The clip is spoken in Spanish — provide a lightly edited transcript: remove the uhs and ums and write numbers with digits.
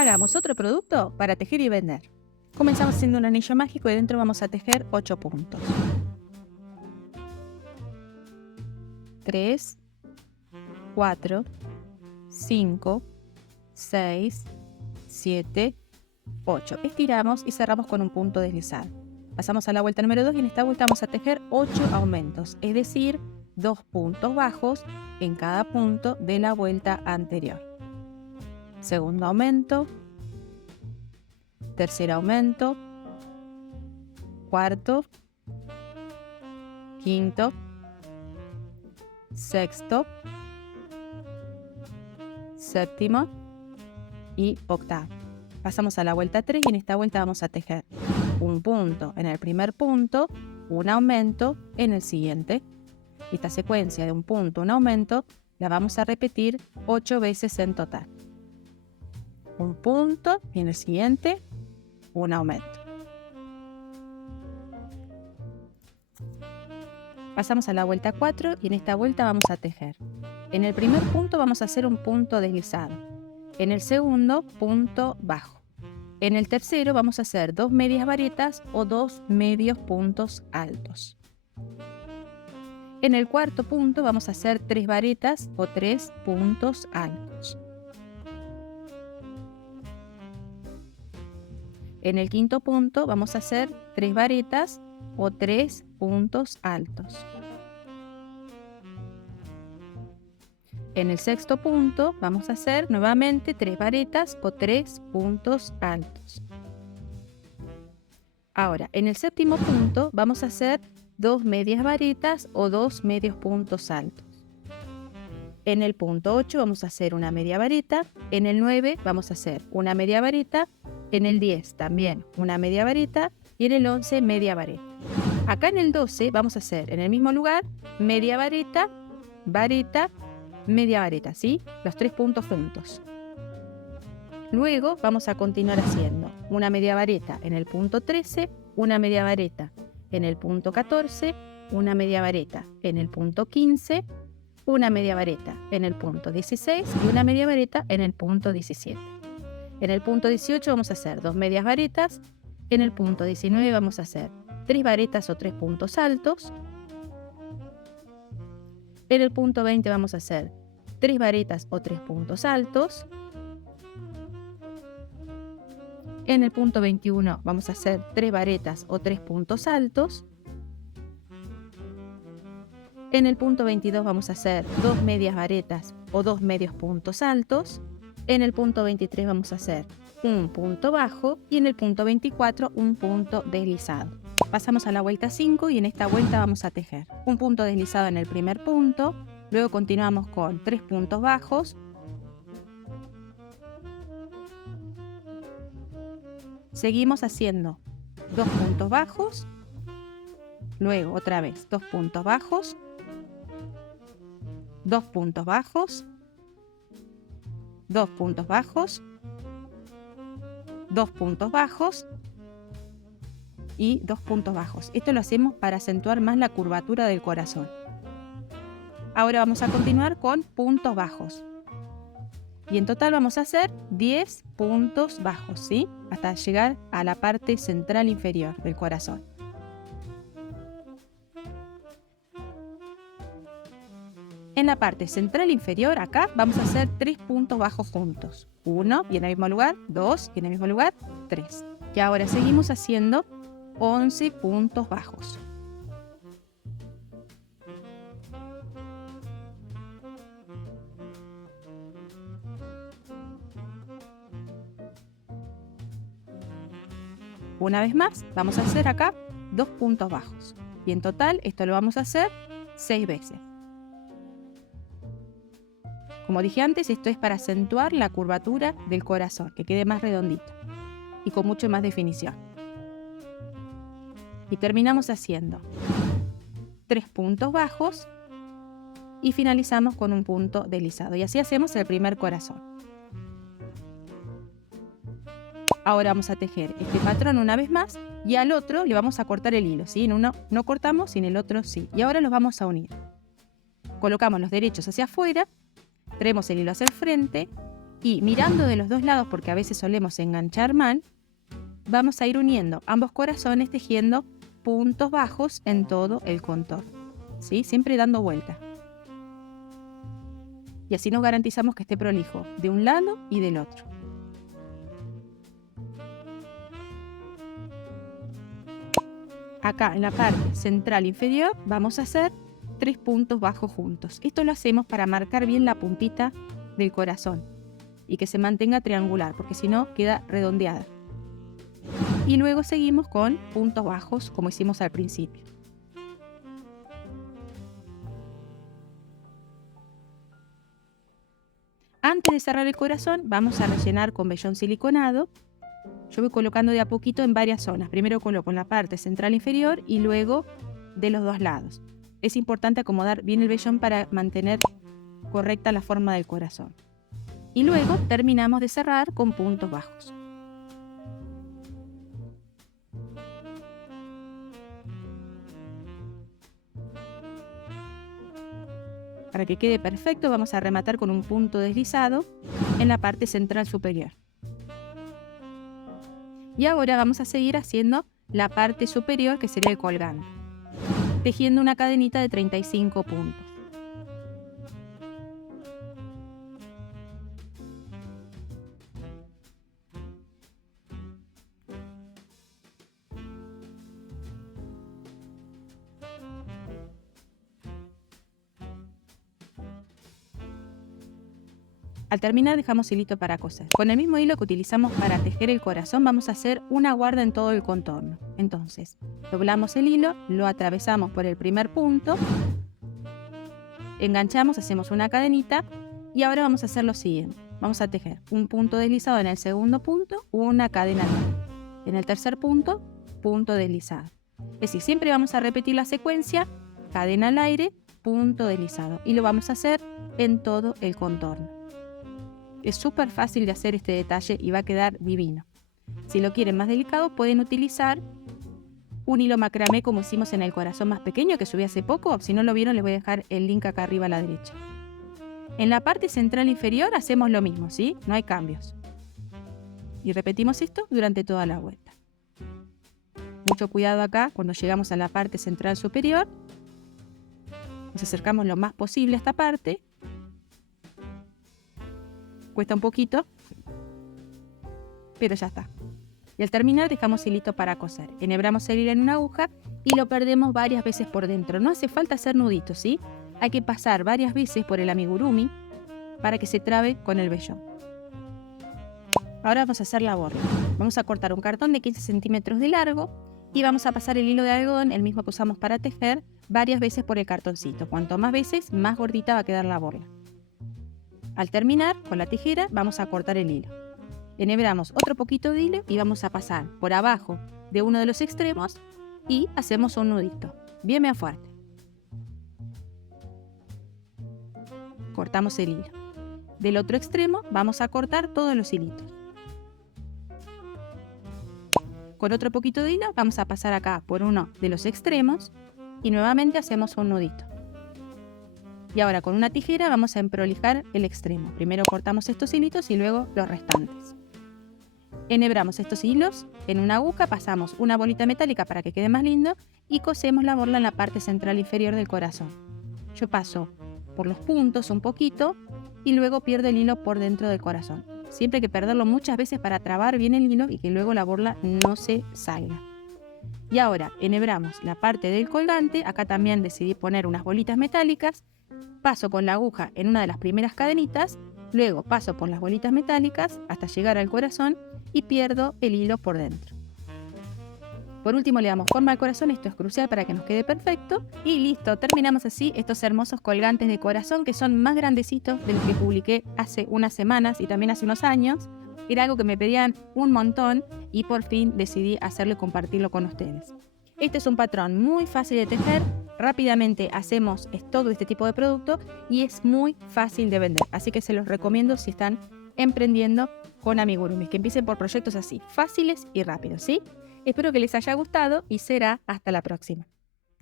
Hagamos otro producto para tejer y vender. Comenzamos haciendo un anillo mágico y dentro vamos a tejer 8 puntos. 3, 4, 5, 6, 7, 8. Estiramos y cerramos con un punto deslizado. Pasamos a la vuelta número 2 y en esta vuelta vamos a tejer 8 aumentos, es decir, 2 puntos bajos en cada punto de la vuelta anterior. Segundo aumento, tercer aumento, cuarto, quinto, sexto, séptimo y octavo. Pasamos a la vuelta 3 y en esta vuelta vamos a tejer un punto en el primer punto, un aumento en el siguiente. Esta secuencia de un punto, un aumento, la vamos a repetir 8 veces en total. Un punto y en el siguiente, un aumento. Pasamos a la vuelta 4 y en esta vuelta vamos a tejer. En el primer punto vamos a hacer un punto deslizado. En el segundo, punto bajo. En el tercero vamos a hacer 2 medias varetas o 2 medios puntos altos. En el cuarto punto vamos a hacer 3 varetas o 3 puntos altos. En el quinto punto vamos a hacer 3 varetas o 3 puntos altos. En el sexto punto vamos a hacer nuevamente 3 varetas o 3 puntos altos. Ahora, en el séptimo punto vamos a hacer 2 medias varetas o 2 medios puntos altos. En el punto 8 vamos a hacer una media vareta. En el 9 vamos a hacer una media vareta. En el 10 también una media vareta. Y en el 11 media vareta. Acá en el 12 vamos a hacer en el mismo lugar media vareta, vareta, media vareta, ¿sí? Los 3 puntos juntos. Luego vamos a continuar haciendo una media vareta en el punto 13, una media vareta en el punto 14, una media vareta en el punto 15, una media vareta en el punto 16 y una media vareta en el punto 17. En el punto 18 vamos a hacer 2 medias varetas, en el punto 19 vamos a hacer 3 varetas o 3 puntos altos, en el punto 20 vamos a hacer 3 varetas o 3 puntos altos, en el punto 21 vamos a hacer 3 varetas o 3 puntos altos, en el punto 22 vamos a hacer 2 medias varetas o 2 medios puntos altos, en el punto 23 vamos a hacer un punto bajo y en el punto 24 un punto deslizado. Pasamos a la vuelta 5 y en esta vuelta vamos a tejer un punto deslizado en el primer punto, luego continuamos con 3 puntos bajos, seguimos haciendo 2 puntos bajos, luego otra vez 2 puntos bajos, 2 puntos bajos, 2 puntos bajos, 2 puntos bajos y 2 puntos bajos. Esto lo hacemos para acentuar más la curvatura del corazón. Ahora vamos a continuar con puntos bajos. Y en total vamos a hacer 10 puntos bajos, ¿sí? Hasta llegar a la parte central inferior del corazón. En la parte central inferior, acá, vamos a hacer 3 puntos bajos juntos. 1 y en el mismo lugar, 2 y en el mismo lugar, 3. Y ahora seguimos haciendo 11 puntos bajos. Una vez más, vamos a hacer acá 2 puntos bajos. Y en total, esto lo vamos a hacer 6 veces. Como dije antes, esto es para acentuar la curvatura del corazón, que quede más redondito y con mucho más definición. Y terminamos haciendo 3 puntos bajos y finalizamos con un punto deslizado. Y así hacemos el primer corazón. Ahora vamos a tejer este patrón una vez más y al otro le vamos a cortar el hilo, ¿sí? En uno no cortamos y en el otro sí. Y ahora los vamos a unir. Colocamos los derechos hacia afuera, traemos el hilo hacia el frente Y mirando de los dos lados, porque a veces solemos enganchar mal, vamos a ir uniendo ambos corazones tejiendo puntos bajos en todo el contorno, ¿sí? Siempre dando vuelta. Y así nos garantizamos que esté prolijo de un lado y del otro. Acá en la parte central inferior vamos a hacer 3 puntos bajos juntos. Esto lo hacemos para marcar bien la puntita del corazón y que se mantenga triangular, porque si no queda redondeada. Y luego seguimos con puntos bajos como hicimos al principio. Antes de cerrar el corazón vamos a rellenar con vellón siliconado. Yo voy colocando de a poquito en varias zonas. Primero coloco en la parte central inferior y luego de los dos lados. Es importante acomodar bien el vellón para mantener correcta la forma del corazón. Y luego terminamos de cerrar con puntos bajos. Para que quede perfecto vamos a rematar con un punto deslizado en la parte central superior. Y ahora vamos a seguir haciendo la parte superior, que sería el colgante, tejiendo una cadenita de 35 puntos. Al terminar dejamos hilito para coser. Con el mismo hilo que utilizamos para tejer el corazón vamos a hacer una guarda en todo el contorno. Entonces, doblamos el hilo, lo atravesamos por el primer punto, enganchamos, hacemos una cadenita y ahora vamos a hacer lo siguiente. Vamos a tejer un punto deslizado en el segundo punto, una cadena al lado. En el tercer punto, punto deslizado. Es decir, siempre vamos a repetir la secuencia, cadena al aire, punto deslizado. Y lo vamos a hacer en todo el contorno. Es súper fácil de hacer este detalle y va a quedar divino. Si lo quieren más delicado, pueden utilizar un hilo macramé como hicimos en el corazón más pequeño que subí hace poco. Si no lo vieron, les voy a dejar el link acá arriba a la derecha. En la parte central inferior hacemos lo mismo, ¿sí? No hay cambios. Y repetimos esto durante toda la vuelta. Mucho cuidado acá cuando llegamos a la parte central superior. Nos acercamos lo más posible a esta parte. Cuesta un poquito, pero ya está. Y al terminar dejamos hilito para coser. Enhebramos el hilo en una aguja y lo perdemos varias veces por dentro. No hace falta hacer nuditos, ¿sí? Hay que pasar varias veces por el amigurumi para que se trabe con el vellón. Ahora vamos a hacer la borla. Vamos a cortar un cartón de 15 centímetros de largo y vamos a pasar el hilo de algodón, el mismo que usamos para tejer, varias veces por el cartoncito. Cuanto más veces, más gordita va a quedar la borla. Al terminar, con la tijera vamos a cortar el hilo. Enhebramos otro poquito de hilo y vamos a pasar por abajo de uno de los extremos y hacemos un nudito, bien fuerte. Cortamos el hilo. Del otro extremo vamos a cortar todos los hilitos. Con otro poquito de hilo vamos a pasar acá por uno de los extremos y nuevamente hacemos un nudito. Y ahora con una tijera vamos a emprolijar el extremo. Primero cortamos estos hilitos y luego los restantes. Enhebramos estos hilos en una aguja, pasamos una bolita metálica para que quede más lindo y cosemos la borla en la parte central inferior del corazón. Yo paso por los puntos un poquito y luego pierdo el hilo por dentro del corazón. Siempre hay que perderlo muchas veces para trabar bien el hilo y que luego la borla no se salga. Y ahora enhebramos la parte del colgante. Acá también decidí poner unas bolitas metálicas. Paso con la aguja en una de las primeras cadenitas, luego paso por las bolitas metálicas hasta llegar al corazón y pierdo el hilo por dentro. Por último le damos forma al corazón, esto es crucial para que nos quede perfecto. Y listo, terminamos así estos hermosos colgantes de corazón que son más grandecitos de los que publiqué hace unas semanas y también hace unos años. Era algo que me pedían un montón y por fin decidí hacerlo y compartirlo con ustedes. Este es un patrón muy fácil de tejer, rápidamente hacemos todo este tipo de producto y es muy fácil de vender. Así que se los recomiendo si están emprendiendo con amigurumis, que empiecen por proyectos así, fáciles y rápidos, ¿sí? Espero que les haya gustado y será hasta la próxima.